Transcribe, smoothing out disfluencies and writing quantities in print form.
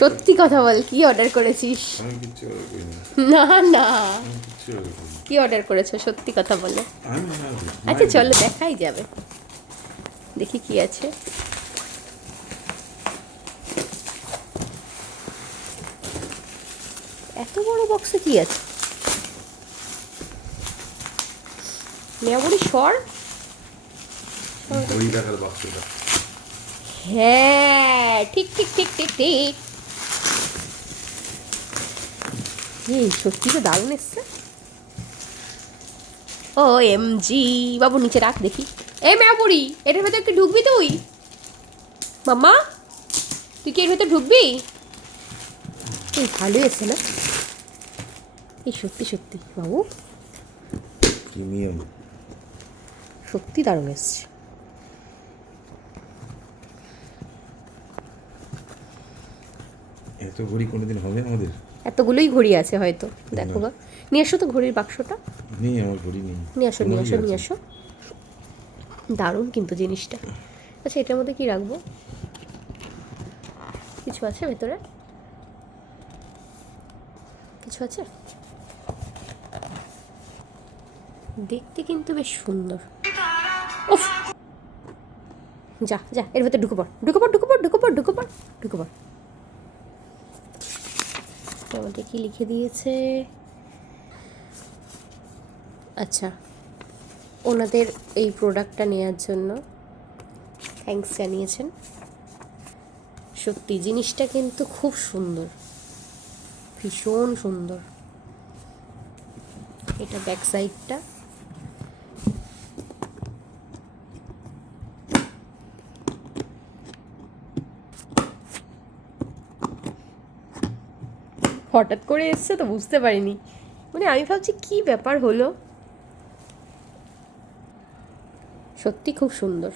সত্যি কথা বল, কি অর্ডার করেছিস? আমি কিচ্ছু অর্ডার করিনি। না না, আমি কিচ্ছু অর্ডার করিনি। কি অর্ডার করেছো সত্যি কথা বলো। আমি না আচ্ছা চলো দেখাই যাবে, দেখি কি আছে। এত বড় বক্সে কি আছে? মেয়াবুড়ি সর। ঘড়ি দেখার বাক্সটা। হ্যাঁ ঠিক ঠিক ঠিক ঠিক ঠিক। এই সত্যি তো দারুণ এসছে। ও এম জি, বাবু নিচে রাখ দেখি। এ মেয়াবুড়ি, এটার ভেতর একটু ঢুকবি তুই? মাম্মা, তুই কি এর ভেতর ঢুকবি? এই ভালো এসছে না? এই সত্যি সত্যি বাবু, প্রিমিয়াম। সত্যি দারুণ এসছে। এত ঘড়ি কোনোদিন হবে আমাদের? এতগুলোই ঘড়ি আছে হয়তো, দেখো গা। নিয়ে আসো তো ঘড়ির বাক্সটা, নেই, আমার ঘড়ি নেই। নিয়ে আসো নিয়ে আসো তোমারই নিয়ে আছে? আসো। দারুণ কিন্তু জিনিসটা। আচ্ছা এটার মধ্যে কি রাখবো? কিছু আছে ভেতরে? কিছু আছে? দেখতে কিন্তু বেশ সুন্দর। উফ, যা যা, এর ভেতরে ঢুকে পড় ঢুকে পড় ঢুকে পড় ঢুকে পড় ঢুকে পড় ঢুকে পড়। আমাদের কি লিখে দিয়েছে? আচ্ছা, ওনাদের এই প্রোডাক্টটা নেওয়ার জন্য থ্যাঙ্কস জানিয়েছেন। সত্যি জিনিসটা কিন্তু খুব সুন্দর, ভীষণ সুন্দর। এটা ব্যাক সাইডটা। হঠাৎ করে এসছে তো বুঝতে পারিনি, মানে আমি ভাবছি কি ব্যাপার হলো। সত্যি খুব সুন্দর।